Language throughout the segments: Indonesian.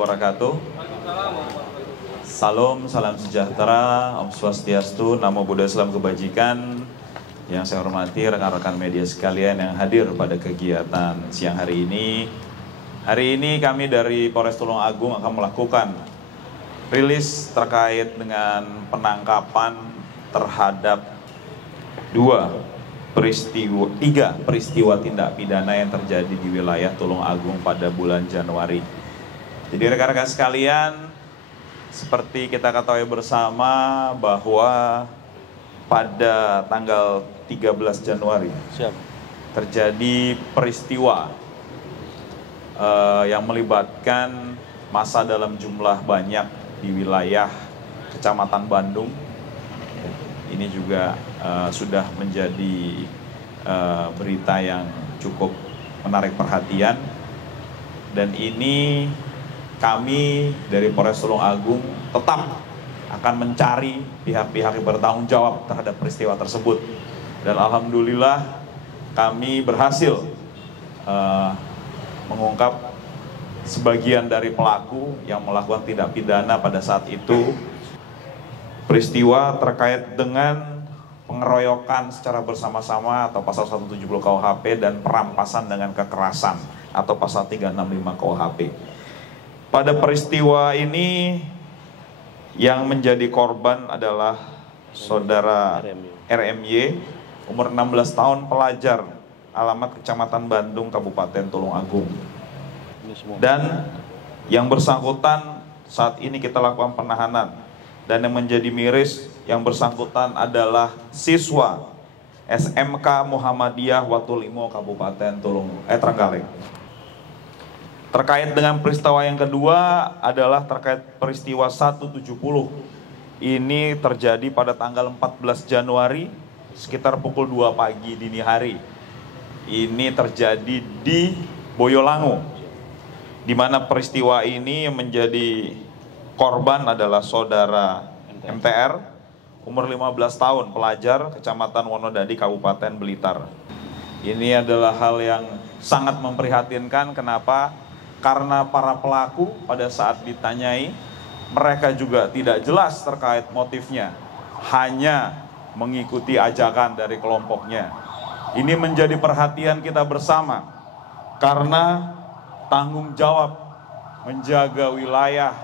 wabarakatuh. Salam sejahtera, Om Swastiastu, Namo Buddhaya, Salam Kebajikan. Yang saya hormati rekan-rekan media sekalian yang hadir pada kegiatan siang hari ini. Hari ini kami dari Polres Tulungagung akan melakukan rilis terkait dengan penangkapan terhadap tiga peristiwa tindak pidana yang terjadi di wilayah Tulungagung pada bulan Januari. Jadi rekan-rekan sekalian, seperti kita ketahui bersama bahwa pada tanggal 13 Januari terjadi peristiwa yang melibatkan massa dalam jumlah banyak di wilayah Kecamatan Bandung. Ini juga sudah menjadi berita yang cukup menarik perhatian, dan ini kami dari Polres Tulungagung tetap akan mencari pihak-pihak yang bertanggung jawab terhadap peristiwa tersebut. Dan alhamdulillah kami berhasil mengungkap sebagian dari pelaku yang melakukan tindak pidana pada saat itu. Peristiwa terkait dengan pengeroyokan secara bersama-sama atau pasal 170 KUHP dan perampasan dengan kekerasan atau pasal 365 KUHP. Pada peristiwa ini yang menjadi korban adalah saudara RMY, umur 16 tahun, pelajar, alamat Kecamatan Bandung, Kabupaten Tulungagung. Dan yang bersangkutan saat ini kita lakukan penahanan. Dan yang menjadi miris, yang bersangkutan adalah siswa SMK Muhammadiyah Watulimo, Kabupaten Trenggalek. Terkait dengan peristiwa yang kedua adalah terkait peristiwa 170. Ini terjadi pada tanggal 14 Januari sekitar pukul 2 pagi dini hari. Ini terjadi di Boyolangu, di mana peristiwa ini menjadi korban adalah saudara MTR, umur 15 tahun, pelajar, Kecamatan Wonodadi, Kabupaten Blitar. Ini adalah hal yang sangat memprihatinkan. Kenapa? Karena para pelaku pada saat ditanyai, mereka juga tidak jelas terkait motifnya, hanya mengikuti ajakan dari kelompoknya. Ini menjadi perhatian kita bersama, karena tanggung jawab menjaga wilayah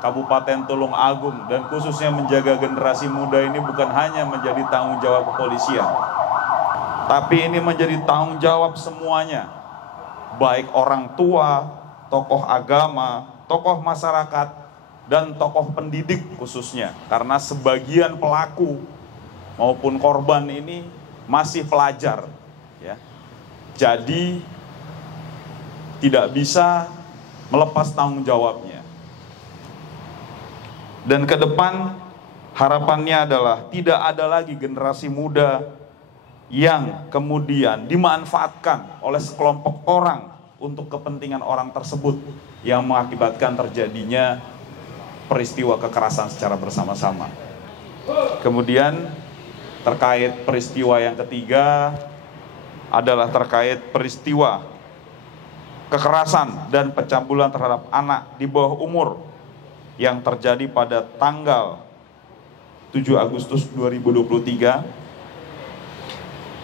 Kabupaten Tulungagung dan khususnya menjaga generasi muda ini bukan hanya menjadi tanggung jawab kepolisian, tapi ini menjadi tanggung jawab semuanya, baik orang tua, tokoh agama, tokoh masyarakat, dan tokoh pendidik khususnya. Karena sebagian pelaku maupun korban ini masih pelajar, ya. Jadi tidak bisa melepas tanggung jawabnya. Dan ke depan harapannya adalah tidak ada lagi generasi muda yang kemudian dimanfaatkan oleh sekelompok orang untuk kepentingan orang tersebut yang mengakibatkan terjadinya peristiwa kekerasan secara bersama-sama. Kemudian terkait peristiwa yang ketiga adalah terkait peristiwa kekerasan dan pencabulan terhadap anak di bawah umur yang terjadi pada tanggal 7 Agustus 2023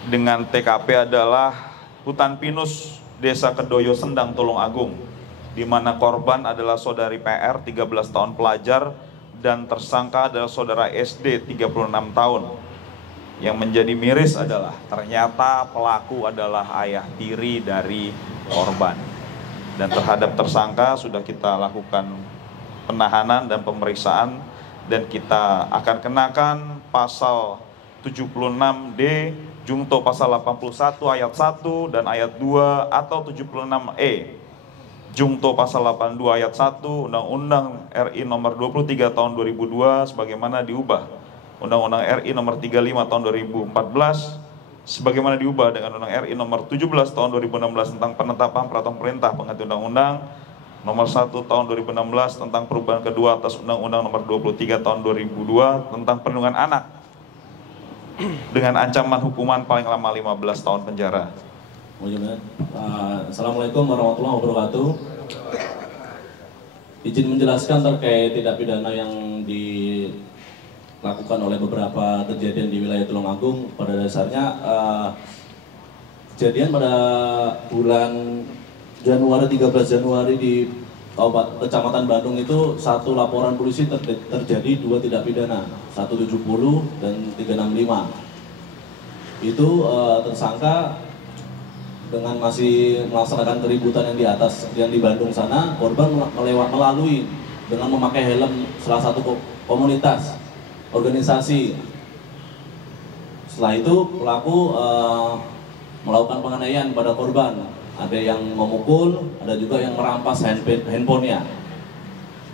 dengan TKP adalah Hutan Pinus, Desa Kedoyo Sendang, Tulungagung, di mana korban adalah saudari PR, 13 tahun, pelajar, dan tersangka adalah saudara SD, 36 tahun. Yang menjadi miris adalah ternyata pelaku adalah ayah tiri dari korban. Dan terhadap tersangka sudah kita lakukan penahanan dan pemeriksaan, dan kita akan kenakan pasal 76D Jungto pasal 81 ayat 1 dan ayat 2 atau 76E Jungto pasal 82 ayat 1 Undang-Undang RI nomor 23 tahun 2002 sebagaimana diubah Undang-Undang RI nomor 35 tahun 2014 sebagaimana diubah dengan Undang RI nomor 17 tahun 2016 tentang penetapan peraturan pemerintah pengganti Undang-Undang nomor 1 tahun 2016 tentang perubahan kedua atas Undang-Undang nomor 23 tahun 2002 tentang perlindungan anak dengan ancaman hukuman paling lama 15 tahun penjara. Assalamualaikum warahmatullahi wabarakatuh. Izin menjelaskan terkait tindak pidana yang dilakukan oleh beberapa kejadian di wilayah Tulungagung. Pada dasarnya kejadian pada bulan Januari, 13 Januari di Kecamatan Bandung itu satu laporan polisi terjadi 2 tindak pidana, 170 dan 365. Itu tersangka dengan masih melaksanakan keributan yang di atas, yang di Bandung sana, korban melalui dengan memakai helm salah satu komunitas organisasi. Setelah itu pelaku melakukan penganiayaan pada korban. Ada yang memukul, ada juga yang merampas handphonenya.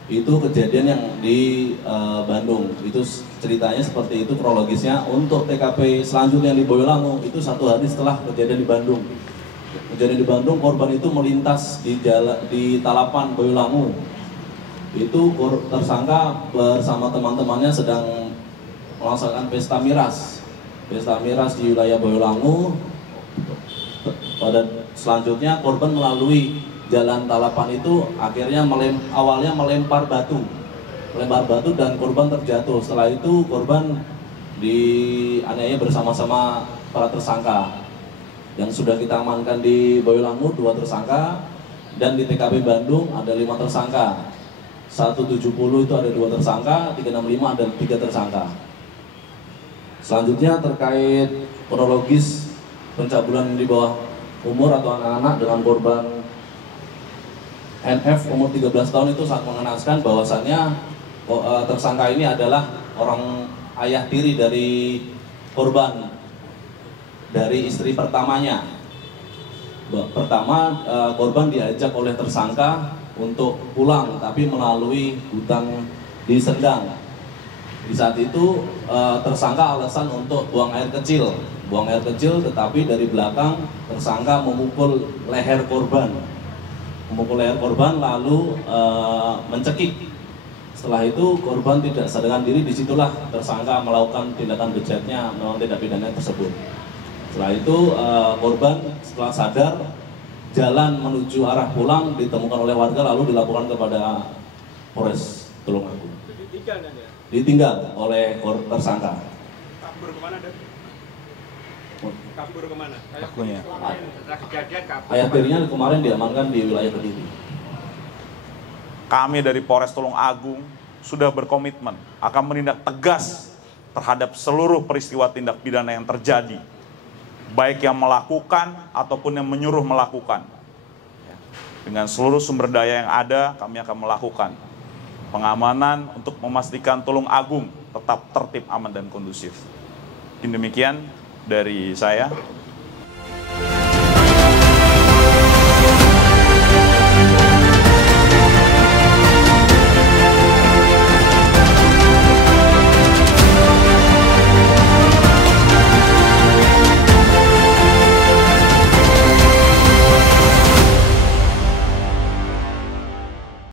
Itu kejadian yang di Bandung. Itu ceritanya seperti itu kronologisnya. Untuk TKP selanjutnya yang di Boyolangu itu 1 hari setelah kejadian di Bandung. Kejadian di Bandung, korban itu melintas di Talapan Boyolangu. Itu tersangka bersama teman-temannya sedang melaksanakan pesta miras. Pesta miras di wilayah Boyolangu. Pada selanjutnya korban melalui jalan Talapan itu akhirnya awalnya melempar batu dan korban terjatuh. Setelah itu korban dianiaya bersama-sama para tersangka. Yang sudah kita amankan di Boyolangu 2 tersangka, dan di TKP Bandung ada 5 tersangka. 170 itu ada 2 tersangka, 365 ada 3 tersangka. Selanjutnya terkait kronologis pencabulan di bawah umur atau anak-anak dengan korban NF umur 13 tahun, itu sangat mengenaskan bahwasannya tersangka ini adalah orang ayah tiri dari korban, dari istri pertamanya. Pertama, korban diajak oleh tersangka untuk pulang, tapi melalui hutan di Sendang. Di saat itu tersangka alasan untuk buang air kecil, tetapi dari belakang tersangka memukul leher korban, lalu mencekik. Setelah itu korban tidak sadarkan diri, disitulah tersangka melakukan tindakan bejatnya, melakukan tindak pidana tersebut. Setelah itu korban setelah sadar jalan menuju arah pulang ditemukan oleh warga, lalu dilaporkan kepada Polres Tulungagung. Ditinggal oleh tersangka. Kabur kemana, Dan? Kabur kemana? Pelakunya. Kejadian kabur. Ayah tirinya kemarin diamankan di wilayah Kediri. Kami dari Polres Tulungagung sudah berkomitmen akan menindak tegas terhadap seluruh peristiwa tindak pidana yang terjadi, baik yang melakukan ataupun yang menyuruh melakukan. Dengan seluruh sumber daya yang ada, kami akan melakukan pengamanan untuk memastikan Tulungagung tetap tertib, aman, dan kondusif. Demikian dari saya.